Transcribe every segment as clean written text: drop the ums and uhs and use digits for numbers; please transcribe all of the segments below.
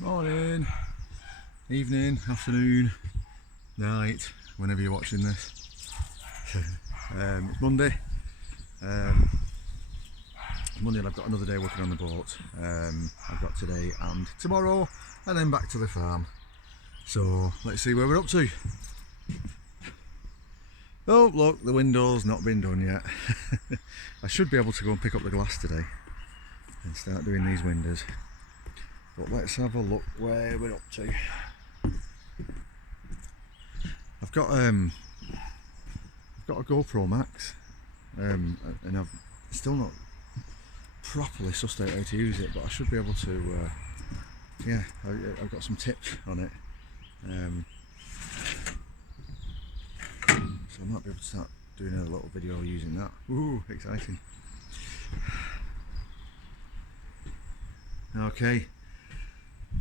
Morning, evening, afternoon, night, whenever you're watching this. It's Monday. Monday and I've got another day working on the boat. I've got today and tomorrow and then back to the farm. So let's see where we're up to. Oh look, the window's not been done yet. I should be able to go and pick up the glass today and start doing these windows. But let's have a look where we're up to. I've got a GoPro Max, and I've still not properly sussed out how to use it, but I should be able to. Yeah, I've got some tips on it, so I might be able to start doing a little video using that. Ooh, exciting! Okay.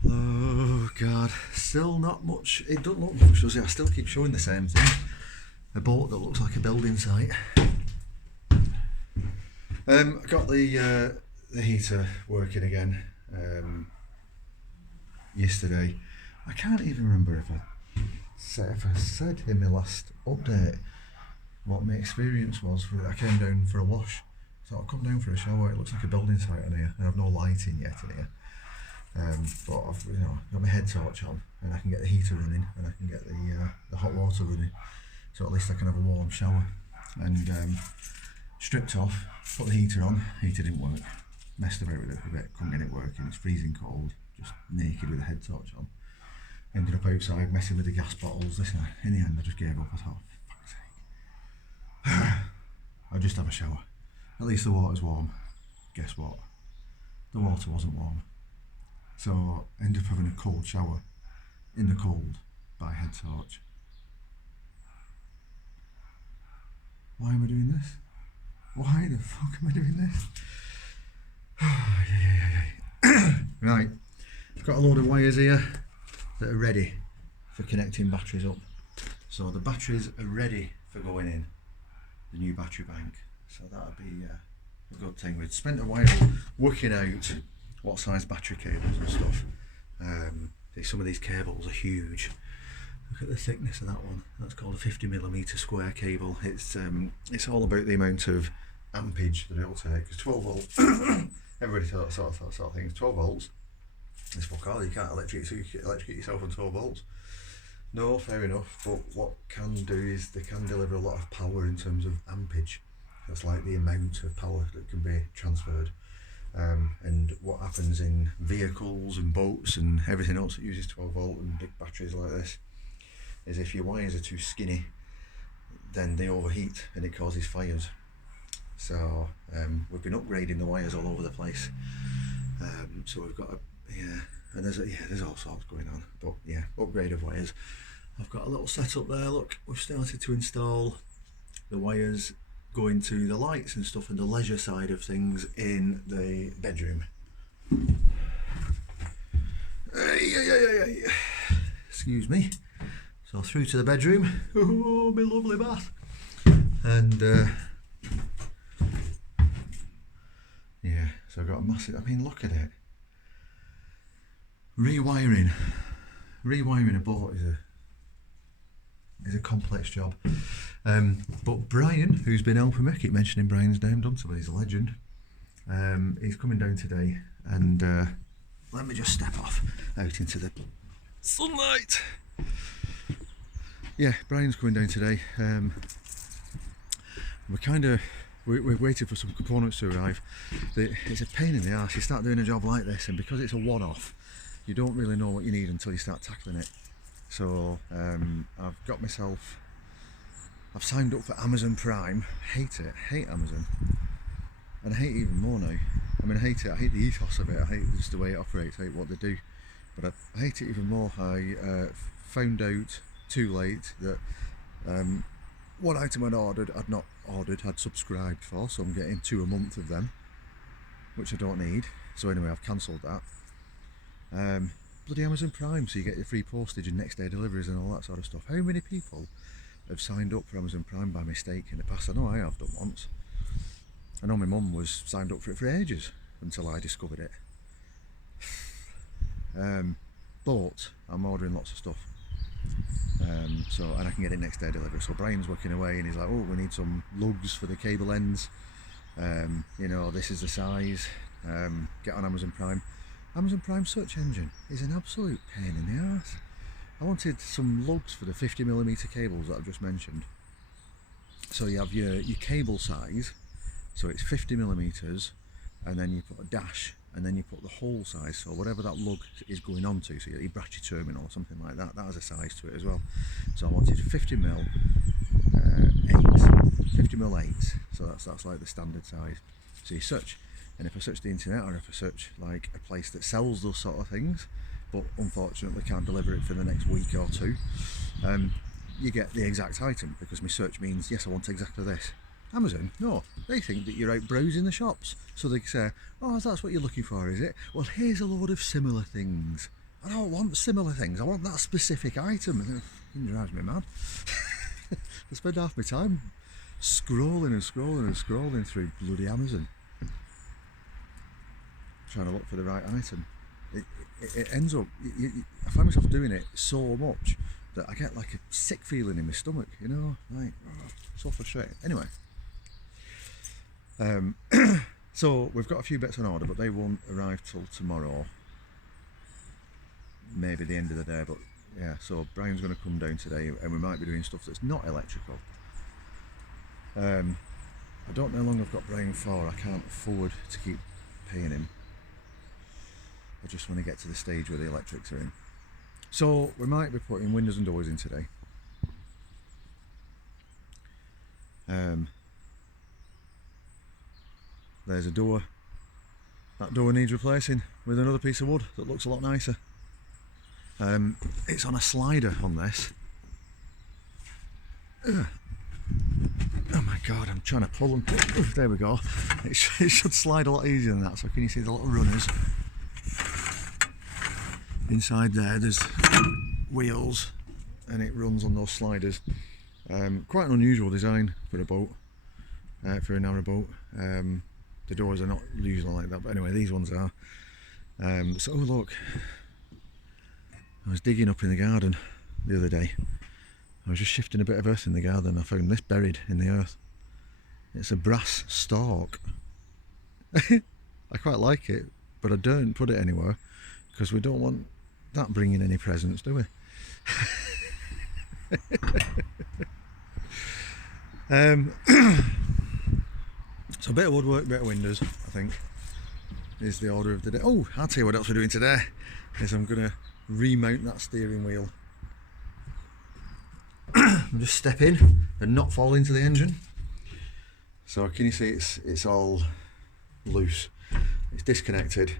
Oh god, still not much. It doesn't look much, does it? I still keep showing the same thing. A boat that looks like a building site. I got the heater working again yesterday. I can't even remember if I said in my last update what my experience was. I came down for a wash, so I'll come down for a shower. It looks like a building site in here, and I've no lighting yet in here. But I've got my head torch on, and I can get the heater running, and I can get the hot water running, so at least I can have a warm shower. And stripped off, put the heater on. Heater didn't work. Messed about with it a bit, couldn't get it working. It's freezing cold, just naked with a head torch on. Ended up outside messing with the gas bottles. Listen, in the end I just gave up. I thought, fuck's sake, I'll just have a shower. At least the water's warm. Guess what? The water wasn't warm. So I ended up having a cold shower in the cold by head torch. Why am I doing this? Why the fuck am I doing this? Right, I've got a load of wires here that are ready for connecting batteries up. So the batteries are ready for going in the new battery bank. So that'll be a good thing. We'd spent a while working out what size battery cables and stuff. Some of these cables are huge. Look at the thickness of that one. That's called a 50mm square cable. It's all about the amount of ampage that it'll take. Because 12 volts, everybody sort of thinks 12 volts is fuck all. You can't electrocute yourself on 12 volts. No, fair enough. But what can do is they can deliver a lot of power in terms of ampage. That's like the amount of power that can be transferred. And what happens in vehicles and boats and everything else that uses 12 volt and big batteries like this is if your wires are too skinny, then they overheat and it causes fires. So we've been upgrading the wires all over the place. So we've got and there's all sorts going on. But yeah, upgrade of wires. I've got a little setup there. Look, we've started to install the wires going to the lights and stuff and the leisure side of things in the bedroom. Excuse me. So through to the bedroom. Oh, my lovely bath. And yeah, so I've got a massive, I mean, look at it. Rewiring a boat is a complex job. But Brian, who's been helping me, I keep mentioning Brian's name, don't I? He's a legend. He's coming down today, and let me just step off out into the sunlight. Yeah, Brian's coming down today. We're waiting for some components to arrive. It's a pain in the arse. You start doing a job like this, and because it's a one-off, you don't really know what you need until you start tackling it. So I've signed up for Amazon Prime. Hate Amazon, and I hate it even more now. I mean, I hate the ethos of it. I hate just the way it operates. I hate what they do, but I hate it even more. I found out too late that one item I'd subscribed for, so I'm getting 2 a month of them, which I don't need. So anyway, I've cancelled that. Bloody Amazon Prime, so you get your free postage and next day deliveries and all that sort of stuff. How many people have signed up for Amazon Prime by mistake in the past? I know I have done once. I know my mum was signed up for it for ages until I discovered it. but I'm ordering lots of stuff. And I can get it next day delivery. So Brian's working away and he's like, oh, we need some lugs for the cable ends. You know, this is the size. Get on Amazon Prime. Amazon Prime search engine is an absolute pain in the arse. I wanted some lugs for the 50mm cables that I've just mentioned. So you have your cable size, so it's 50mm, and then you put a dash, and then you put the hole size, so whatever that lug is going on to, so your brachy terminal or something like that, that has a size to it as well. So I wanted 50mm 8s, so that's like the standard size. So you search, and if I search the internet, or if I search like a place that sells those sort of things, but unfortunately can't deliver it for the next week or two, you get the exact item, because my search means, yes, I want exactly this. Amazon, no, they think that you're out browsing the shops, so they say, oh, that's what you're looking for, is it? Well, here's a load of similar things. I don't want similar things, I want that specific item. It drives me mad. I spend half my time scrolling through bloody Amazon, trying to look for the right item. It ends up, I find myself doing it so much that I get like a sick feeling in my stomach, you know, like, oh, so frustrating. Anyway, so we've got a few bits on order, but they won't arrive till tomorrow, maybe the end of the day. But yeah, so Brian's going to come down today, and we might be doing stuff that's not electrical. I don't know how long I've got Brian for. I can't afford to keep paying him. I just want to get to the stage where the electrics are in. So we might be putting windows and doors in today. There's a door. That door needs replacing with another piece of wood that looks a lot nicer. It's on a slider on this. Oh my god, I'm trying to pull them. There we go. It should slide a lot easier than that. So can you see the little runners? Inside there's wheels, and it runs on those sliders. Quite an unusual design for a boat, for a narrowboat. The doors are not usually like that, but anyway, these ones are. So oh look, I was digging up in the garden the other day. I was just shifting a bit of earth in the garden. I found this buried in the earth. It's a brass stalk. I quite like it, but I don't put it anywhere, because we don't want that bringing any presents, do we? So a bit of woodwork, bit of windows, I think, is the order of the day. Oh, I'll tell you what else we're doing today, is I'm going to remount that steering wheel. I'm just step in and not fall into the engine. So can you see it's all loose, it's disconnected,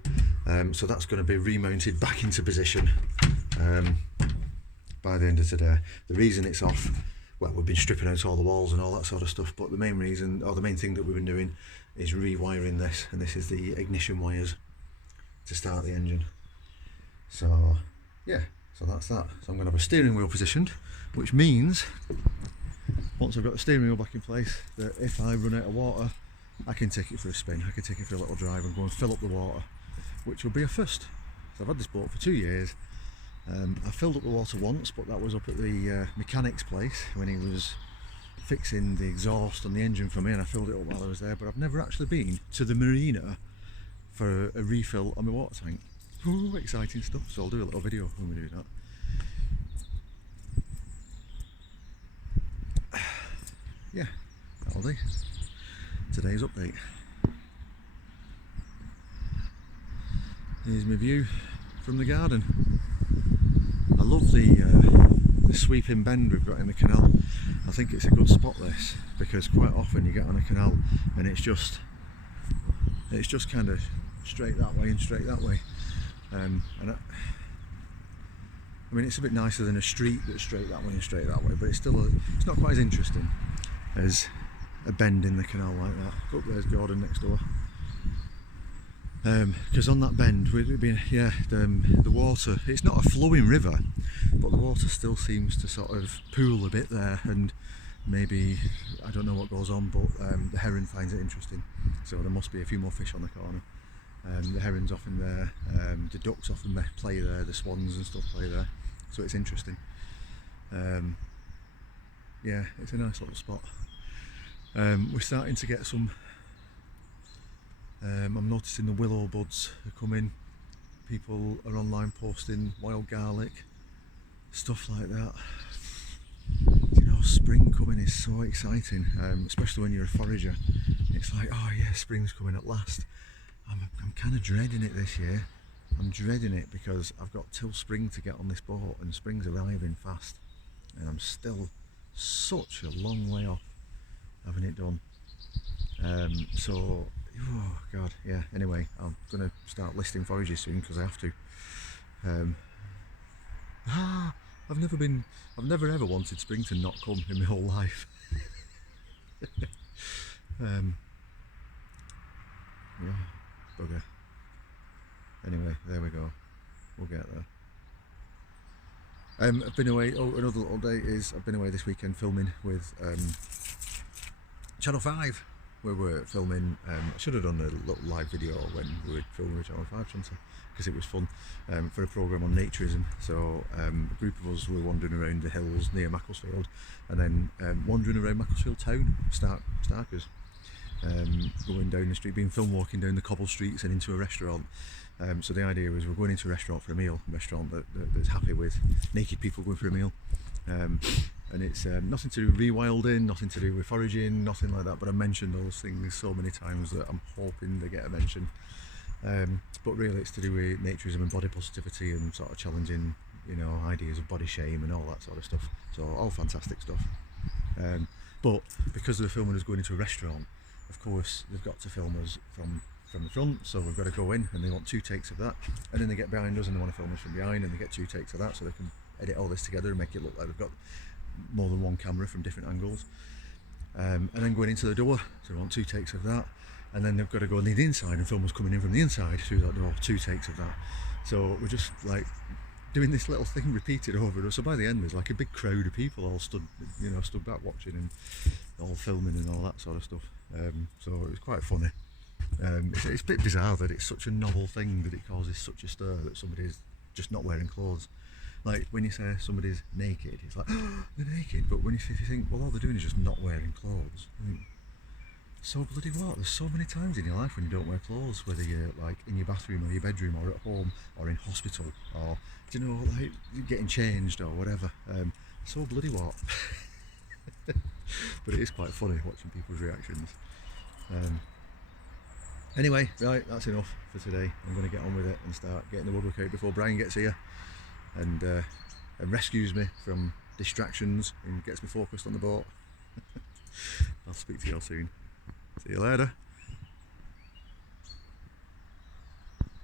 so that's going to be remounted back into position by the end of today. The reason it's off, well, we've been stripping out all the walls and all that sort of stuff, but the main reason, or the main thing that we've been doing, is rewiring this, and this is the ignition wires to start the engine. So yeah, so that's that. So I'm going to have a steering wheel positioned, which means once I've got the steering wheel back in place, that if I run out of water, I can take it for a spin, I can take it for a little drive and go and fill up the water, which will be a first. So I've had this boat for 2 years. I filled up the water once, but that was up at the mechanic's place when he was fixing the exhaust on the engine for me, and I filled it up while I was there, but I've never actually been to the marina for a refill on my water tank. Ooh, exciting stuff, so I'll do a little video when we do that. Yeah, that'll do. Today's update. Here's my view from the garden. I love the sweeping bend we've got in the canal. I think it's a good spot, this, because quite often you get on a canal and it's just kind of straight that way and straight that way. I mean, it's a bit nicer than a street that's straight that way and straight that way, but it's still it's not quite as interesting as a bend in the canal like that. Oh, there's Gordon next door. Because on that bend, the water, it's not a flowing river, but the water still seems to sort of pool a bit there, and maybe, I don't know what goes on, but the heron finds it interesting, so there must be a few more fish on the corner. The herons often there, the ducks often play there, the swans and stuff play there, so it's interesting. Yeah, it's a nice little spot. We're starting to get some, I'm noticing the willow buds are coming, people are online posting wild garlic, stuff like that. You know, spring coming is so exciting, especially when you're a forager. It's like, oh yeah, spring's coming at last. I'm kind of dreading it this year. I'm dreading it because I've got till spring to get on this boat, and spring's arriving fast, and I'm still such a long way off having it done. So, oh god, yeah. Anyway, I'm gonna start listing forages soon because I have to. I've never ever wanted spring to not come in my whole life. Yeah, bugger. Anyway, there we go. We'll get there. I've been away. Oh, another little day is I've been away this weekend filming with Channel 5. Where we're filming. I should have done a little live video when we were filming with Channel 5, shouldn't I? Because it was fun for a programme on naturism. So a group of us were wandering around the hills near Macclesfield, and then wandering around Macclesfield town, Starkers. Going down the street, being film walking down the cobble streets and into a restaurant. So the idea was we're going into a restaurant for a meal, a restaurant that's happy with naked people going for a meal. And it's nothing to do with rewilding, nothing to do with foraging, nothing like that, but I mentioned those things so many times that I'm hoping they get a mention. But really it's to do with naturism and body positivity and sort of challenging, you know, ideas of body shame and all that sort of stuff. So all fantastic stuff. But because they're filming us going into a restaurant, of course they've got to film us from the front, so we've got to go in and they want 2 takes of that, and then they get behind us and they want to film us from behind and they get 2 takes of that, so they can edit all this together and make it look like they've got more than one camera from different angles. And then going into the door, so they want 2 takes of that, and then they've got to go on the inside and film us coming in from the inside through that door, 2 takes of that. So we're just like doing this little thing repeated over. So by the end there's like a big crowd of people all stood back watching and all filming and all that sort of stuff. So it was quite funny. It's a bit bizarre that it's such a novel thing that it causes such a stir that somebody's just not wearing clothes. Like when you say somebody's naked, it's like, oh, they're naked. But if you think, well, all they're doing is just not wearing clothes. I mean, so bloody what? There's so many times in your life when you don't wear clothes, whether you're like in your bathroom or your bedroom or at home or in hospital or, do you know, like getting changed or whatever. So bloody what? But it is quite funny watching people's reactions. Anyway, right, that's enough for today. I'm going to get on with it and start getting the woodwork out before Brian gets here and rescues me from distractions and gets me focused on the boat. I'll speak to you all soon. See you later.